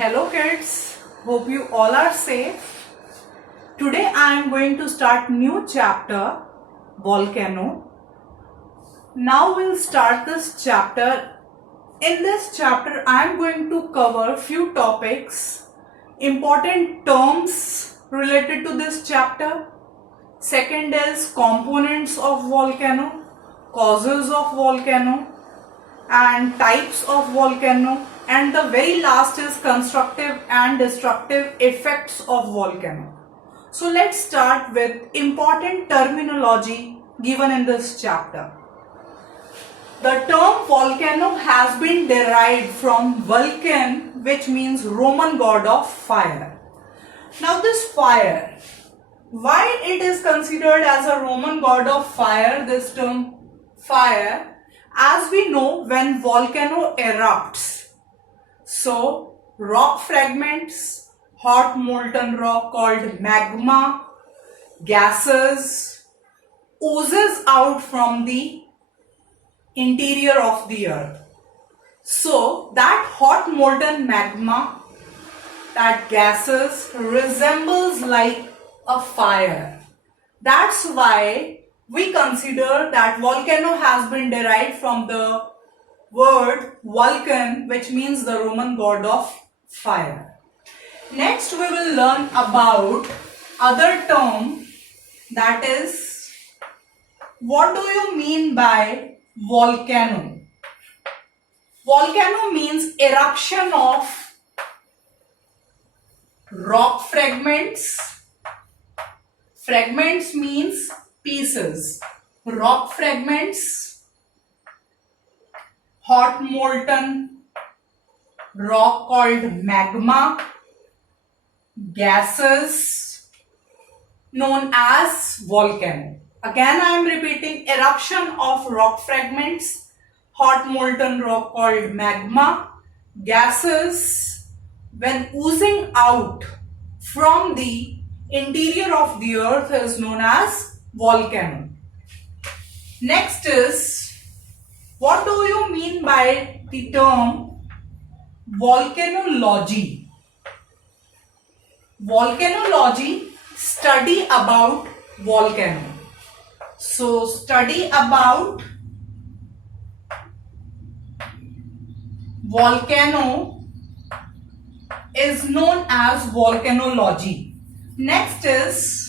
Hello kids, hope you all are safe. Today I am going to start new chapter, Volcano. Now we'll start this chapter. In this chapter I am going to cover few topics, important terms related to this chapter. Second is components of volcano, causes of volcano and types of volcano, and the very last is constructive and destructive effects of volcano. So let's start with important terminology given in this chapter. The term volcano has been derived from Vulcan, which means Roman god of fire. Now this fire, why it is considered as a Roman god of fire, this term fire? As we know, when volcano erupts, so rock fragments, hot molten rock called magma, gases, oozes out from the interior of the earth. So that hot molten magma, that gases resembles like a fire. That's why we consider that volcano has been derived from the word Vulcan, which means the Roman god of fire. Next we will learn about other term, that is, what do you mean by volcano? Volcano means eruption of rock fragments. Fragments means pieces. Rock fragments, hot molten rock called magma, gases known as volcano. Again I am repeating, eruption of rock fragments, hot molten rock called magma, gases when oozing out from the interior of the earth is known as volcano. Next is, what do you mean by the term volcanology? Volcanology, study about volcano. So study about volcano is known as volcanology. Next is,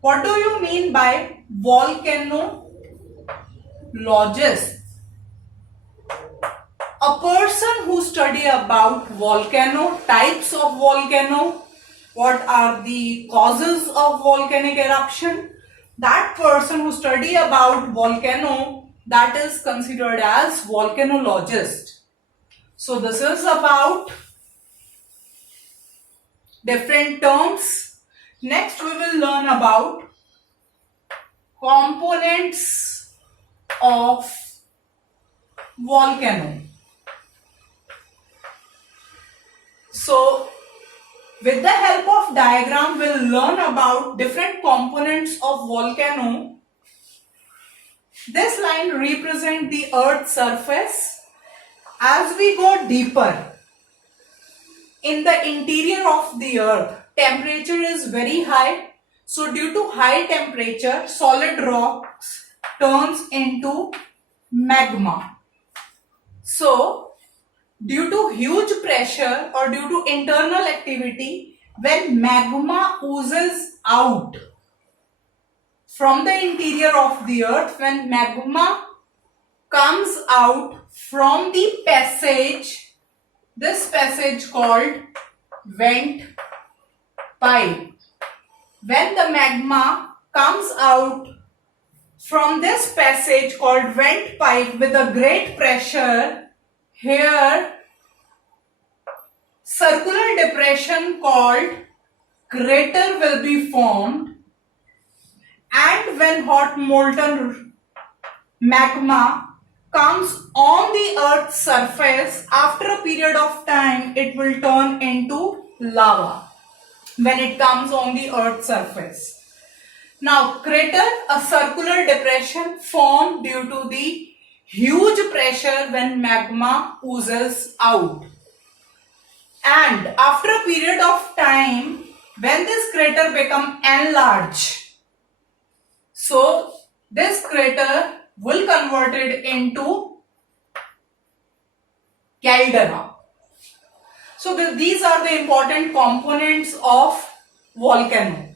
what do you mean by volcanologist? A person who study about volcano, types of volcano, what are the causes of volcanic eruption. That person who study about volcano, that is considered as volcanologist. So this is about different terms. Next we will learn about components of volcano. So with the help of diagram we'll learn about different components of volcano. This line represents the earth's surface. As we go deeper in the interior of the earth, temperature is very high. So due to high temperature, solid rocks turns into magma. So due to huge pressure or due to internal activity, when magma oozes out from the interior of the earth, when magma comes out from the passage, this passage called vent pipe. When the magma comes out from this passage called vent pipe with a great pressure, here circular depression called crater will be formed, and when hot molten magma comes on the earth's surface, after a period of time it will turn into lava when it comes on the earth's surface. Now crater, a circular depression formed due to the huge pressure when magma oozes out. And after a period of time, when this crater become enlarged, so this crater will converted into caldera. So these are the important components of volcano.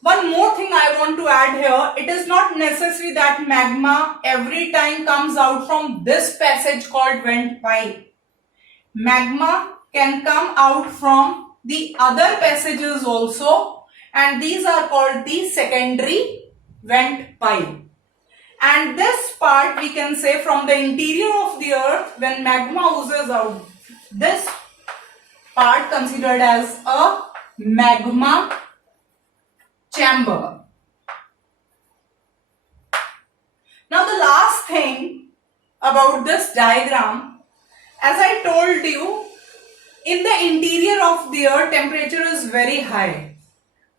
One more thing I want to add here, it is not necessary that magma every time comes out from this passage called vent pipe. Magma can come out from the other passages also, and these are called the secondary vent pipe. And this part we can say from the interior of the earth, when magma oozes out, this part considered as a magma chamber. Now the last thing about this diagram, as I told you, in the interior of the earth temperature is very high.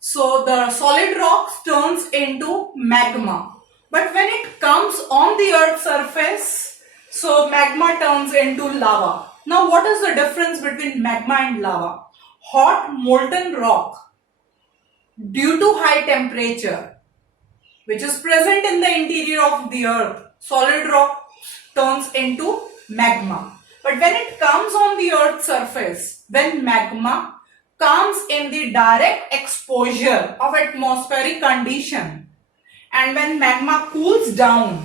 So the solid rock turns into magma. But when it comes on the earth's surface, so magma turns into lava. Now what is the difference between magma and lava? Hot molten rock due to high temperature which is present in the interior of the earth, solid rock turns into magma. But when it comes on the earth's surface, when magma comes in the direct exposure of atmospheric condition, and when magma cools down,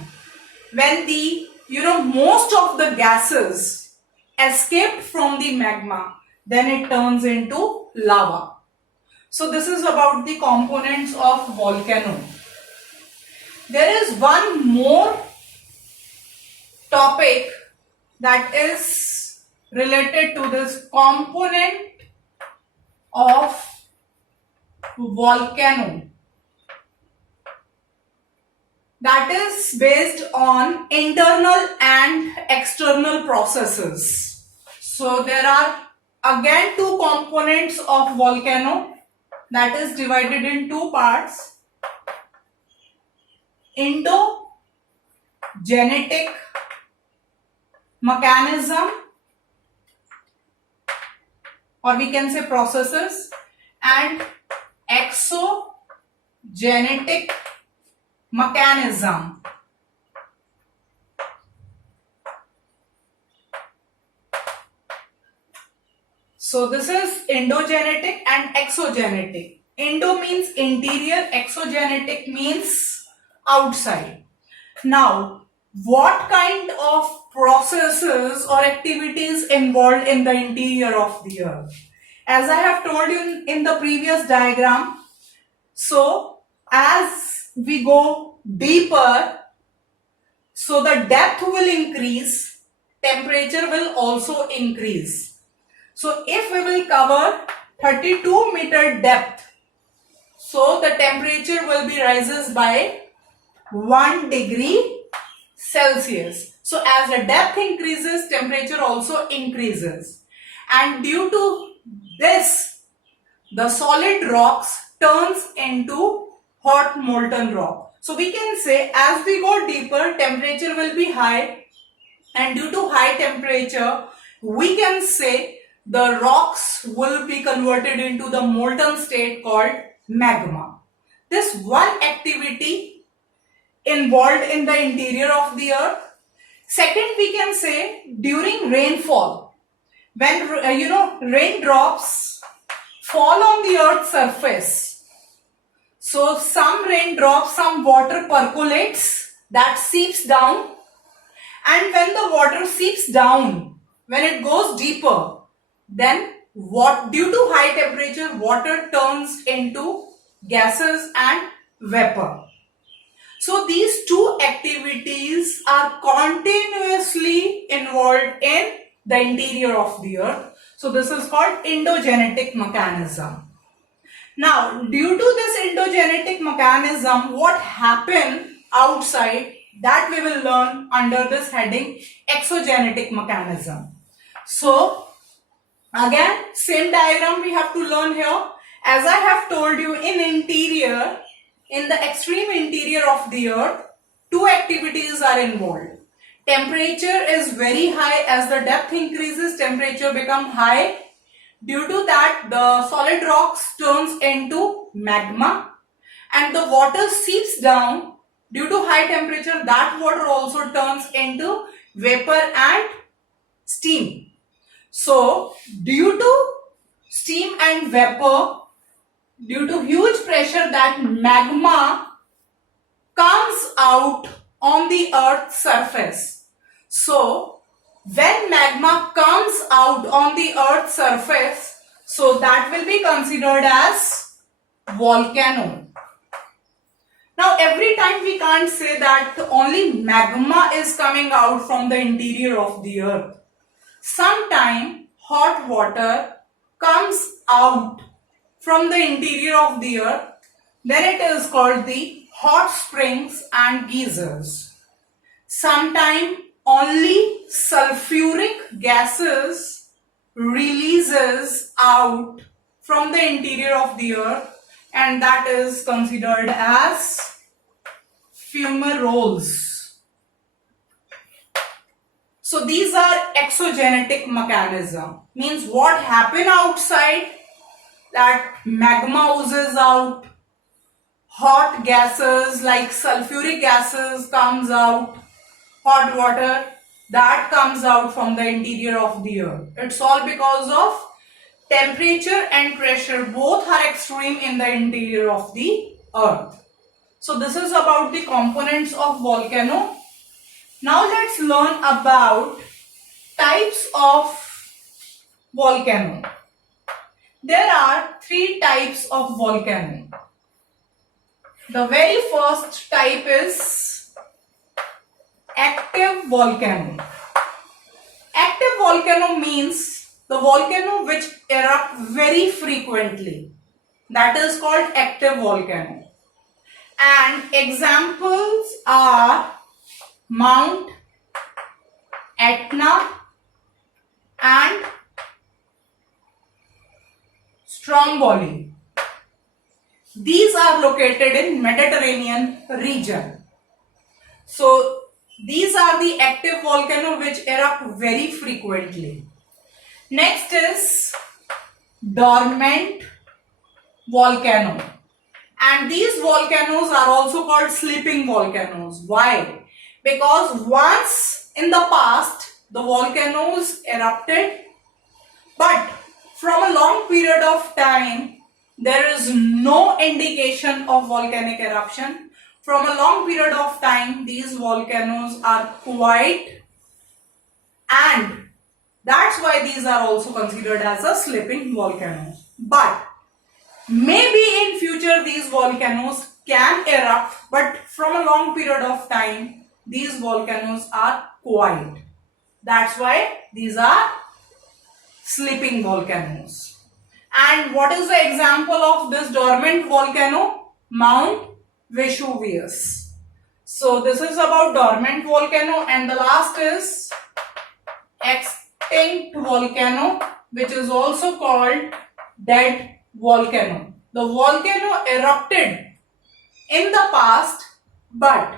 when the most of the gases escaped from the magma, then it turns into lava. So this is about the components of volcano. There is one more topic that is related to this component of volcano, that is based on internal and external processes. So there are again two components of volcano that is divided in two parts. Endogenetic mechanism, or we can say processes, and exogenetic mechanism. So this is endogenetic and exogenetic. Endo means interior, exogenetic means outside. Now, what kind of processes or activities involved in the interior of the earth? As I have told you in the previous diagram, so as we go deeper, so the depth will increase, temperature will also increase. So if we will cover 32 meter depth, so the temperature will be rises by 1 degree Celsius. So as the depth increases, temperature also increases. And due to this, the solid rocks turns into hot molten rock. So we can say as we go deeper, temperature will be high, and due to high temperature, we can say the rocks will be converted into the molten state called magma. This one activity involved in the interior of the earth. Second, we can say during rainfall, when raindrops fall on the earth's surface. So some raindrops, some water percolates, that seeps down, and when the water seeps down, when it goes deeper, then due to high temperature, water turns into gases and vapor. So these two activities are continuously involved in the interior of the earth. So this is called endogenetic mechanism. Now, due to this endogenetic mechanism, what happened outside, that we will learn under this heading, exogenetic mechanism. So again, same diagram we have to learn here. As I have told you, in interior, in the extreme interior of the earth, two activities are involved. Temperature is very high. As the depth increases, temperature becomes high. Due to that, the solid rocks turns into magma and the water seeps down. Due to high temperature, that water also turns into vapor and steam. So, due to steam and vapor, due to huge pressure, that magma comes out on the earth's surface. So, when magma comes out on the earth's surface, so that will be considered as volcano. Now, every time we can't say that only magma is coming out from the interior of the earth. Sometimes hot water comes out from the interior of the earth. Then it is called the hot springs and geysers. Sometimes only sulfuric gases releases out from the interior of the earth, and that is considered as fumaroles. So these are exogenetic mechanism. Means what happen outside, that magma oozes out, hot gases like sulfuric gases comes out, hot water that comes out from the interior of the earth. It's all because of temperature and pressure, both are extreme in the interior of the earth. So this is about the components of volcano. Now let's learn about types of volcano. There are 3 types of volcano. The very first type is active volcano. Active volcano means the volcano which erupt very frequently. That is called active volcano. And examples are Mount Etna and Stromboli. These are located in Mediterranean region. So these are the active volcano which erupt very frequently. Next is dormant volcano. And these volcanoes are also called sleeping volcanoes. Why? Because once in the past the volcanoes erupted, but from a long period of time there is no indication of volcanic eruption. From a long period of time these volcanoes are quiet, and that's why these are also considered as a sleeping volcanoes. But maybe in future these volcanoes can erupt, but from a long period of time these volcanoes are quiet. That's why these are sleeping volcanoes. And what is the example of this dormant volcano? Mount Vesuvius. So this is about dormant volcano, and the last is extinct volcano, which is also called dead volcano. The volcano erupted in the past, but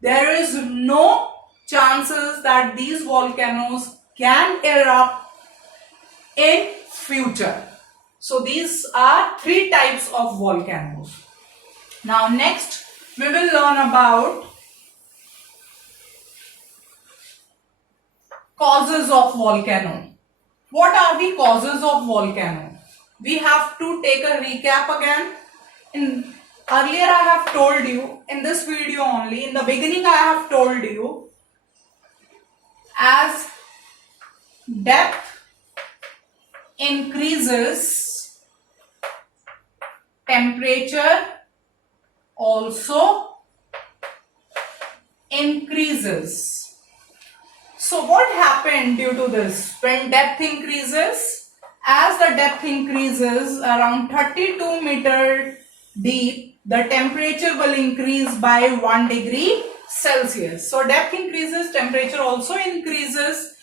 there is no chances that these volcanoes can erupt in future. So these are 3 types of volcanoes. Now next we will learn about causes of volcano. What are the causes of volcano? We have to take a recap again. Earlier I have told you, in this video only, in the beginning I have told you, as depth increases, temperature also increases. So what happened due to this? When depth increases, as the depth increases around 32 meter deep, the temperature will increase by 1 degree Celsius. So depth increases, temperature also increases.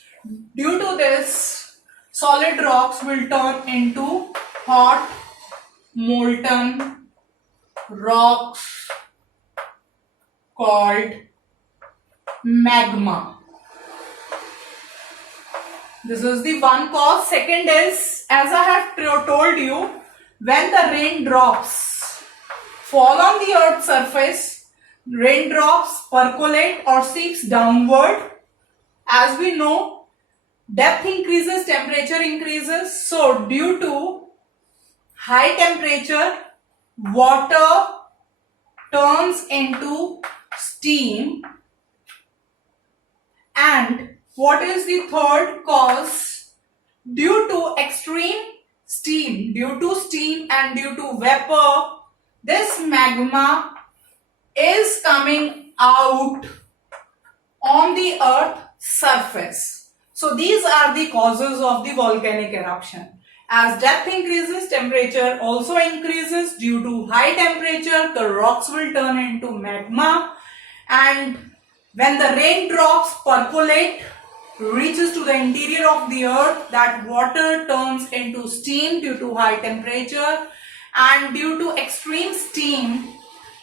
Due to this, solid rocks will turn into hot, molten rocks called magma. This is the one cause. Second is, as I have told you, when the raindrops fall on the earth's surface, raindrops percolate or seeps downward. As we know, depth increases, temperature increases. So due to high temperature, water turns into steam. And what is the third cause? Due to extreme steam, and due to vapor, this magma is coming out on the earth's surface. So these are the causes of the volcanic eruption. As depth increases, temperature also increases. Due to high temperature, the rocks will turn into magma, and when the raindrops percolate, reaches to the interior of the earth, that water turns into steam due to high temperature, and due to extreme steam,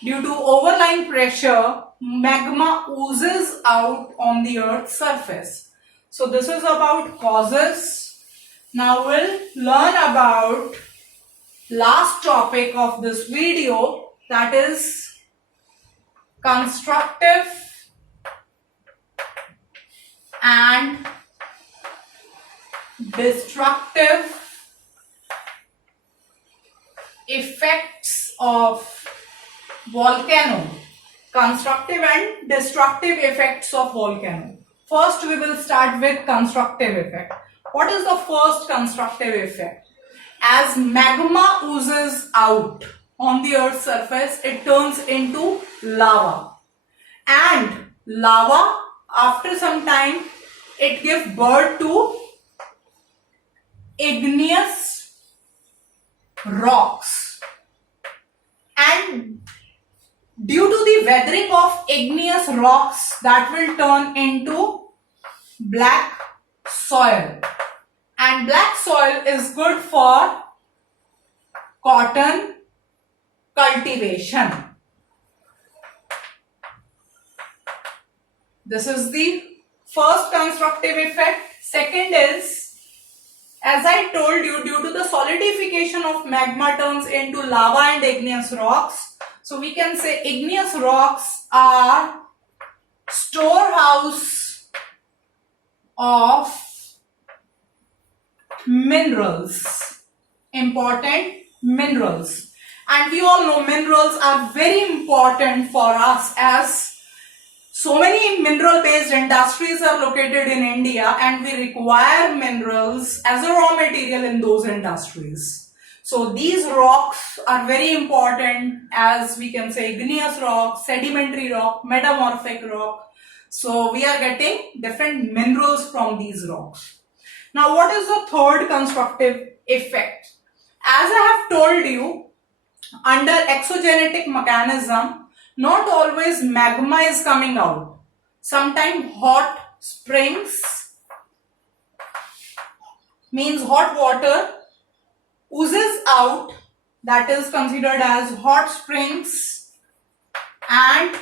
due to overlying pressure, magma oozes out on the earth's surface. So this is about causes. Now we'll learn about last topic of this video, that is constructive and destructive effects of volcano. Constructive and destructive effects of volcano. First we will start with constructive effect. What is the first constructive effect? As magma oozes out on the earth's surface, it turns into lava. And lava, after some time, it gives birth to igneous rocks. And due to the weathering of igneous rocks, that will turn into black soil. And black soil is good for cotton cultivation. This is the first constructive effect. Second is, as I told you, due to the solidification of magma turns into lava and igneous rocks. So we can say igneous rocks are storehouse of minerals, important minerals. And we all know minerals are very important for us, as so many mineral based industries are located in India and we require minerals as a raw material in those industries. So these rocks are very important, as we can say igneous rock, sedimentary rock, metamorphic rock. So we are getting different minerals from these rocks. Now what is the third constructive effect? As I have told you, under exogenetic mechanism, not always magma is coming out. Sometimes hot springs, means hot water, oozes out, that is considered as hot springs, and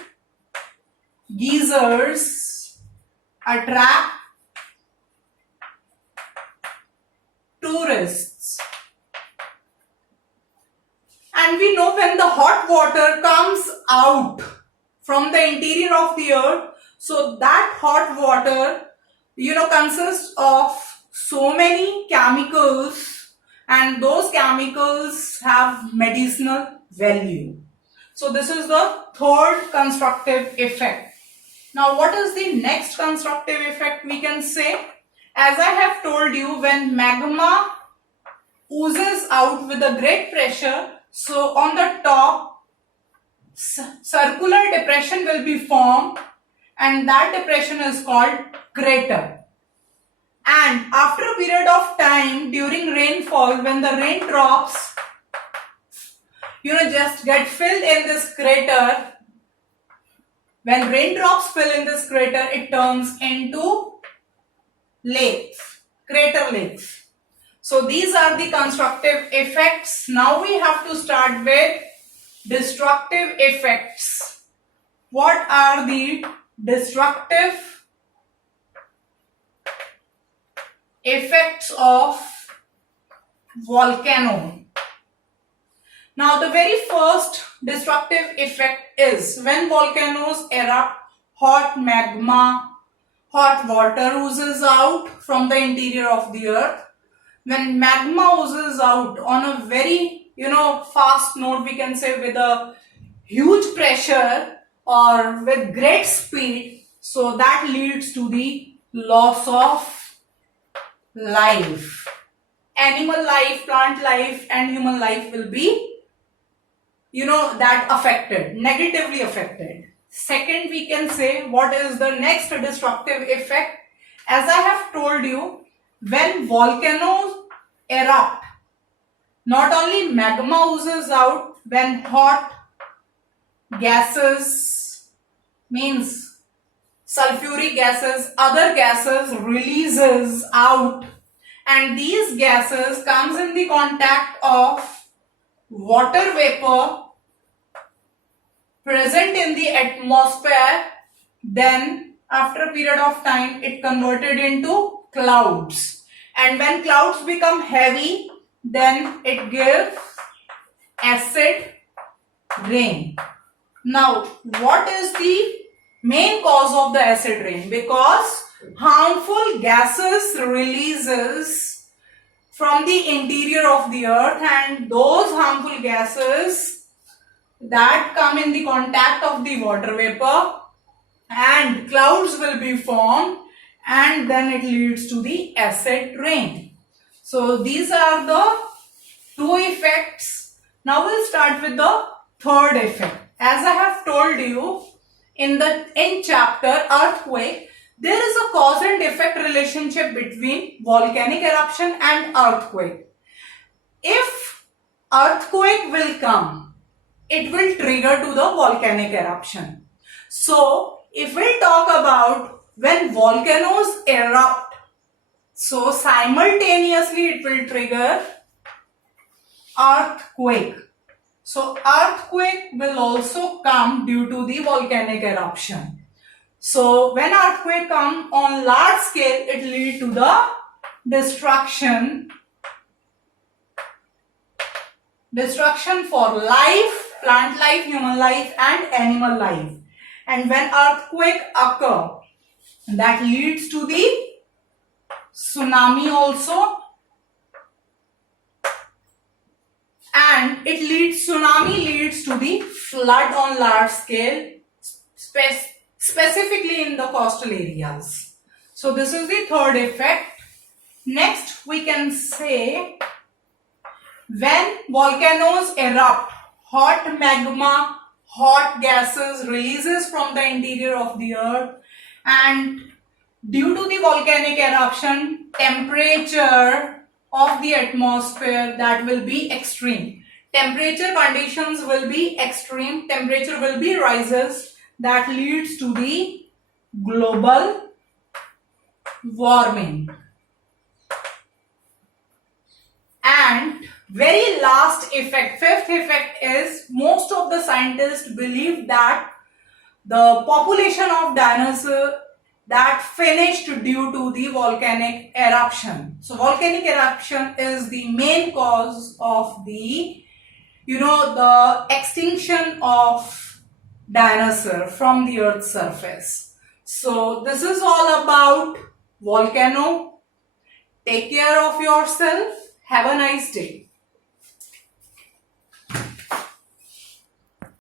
geysers attract tourists. And we know when the hot water comes out from the interior of the earth, so that hot water, consists of so many chemicals, and those chemicals have medicinal value. So this is the third constructive effect. Now what is the next constructive effect we can say? As I have told you, when magma oozes out with a great pressure, so on the top, circular depression will be formed, and that depression is called crater. And after a period of time, during rainfall, when the raindrops, just get filled in this crater, when raindrops fill in this crater, it turns into lakes, crater lakes. So these are the constructive effects. Now we have to start with destructive effects. What are the destructive effects of volcano. Now the very first destructive effect is when volcanoes erupt, hot magma, hot water oozes out from the interior of the earth. When magma oozes out on a very fast note, we can say with a huge pressure or with great speed, so that leads to the loss of life. Animal life, plant life and human life will be that affected, negatively affected. Second, we can say what is the next destructive effect. As I have told you, when volcanoes erupt, not only magma oozes out, when hot gases, means sulfuric gases, other gases releases out, and these gases comes in the contact of water vapor present in the atmosphere, then after a period of time it converted into clouds, and when clouds become heavy, then it gives acid rain. Now what is the main cause of the acid rain? Because harmful gases releases from the interior of the earth, and those harmful gases that come in the contact of the water vapor and clouds will be formed, and then it leads to the acid rain. So these are the two effects. Now we'll start with the third effect. As I have told you in chapter earthquake, there is a cause and effect relationship between volcanic eruption and earthquake. If earthquake will come, it will trigger to the volcanic eruption. So if we talk about when volcanoes erupt, so simultaneously it will trigger earthquake. So earthquake will also come due to the volcanic eruption. So when earthquake come on large scale, it lead to the destruction for life, plant life, human life and animal life. And when earthquake occur, that leads to the tsunami also, and tsunami leads to the flood on large scale, specifically in the coastal areas. So this is the third effect. Next we can say when volcanoes erupt, hot magma, hot gases releases from the interior of the earth, and due to the volcanic eruption, temperature of the atmosphere that will be extreme. Temperature conditions will be extreme, temperature will be rises, that leads to the global warming. And very last effect, fifth effect is, most of the scientists believe that the population of dinosaurs that finished due to the volcanic eruption. So volcanic eruption is the main cause of the the extinction of dinosaur from the earth's surface. So this is all about volcano. Take care of yourself. Have a nice day.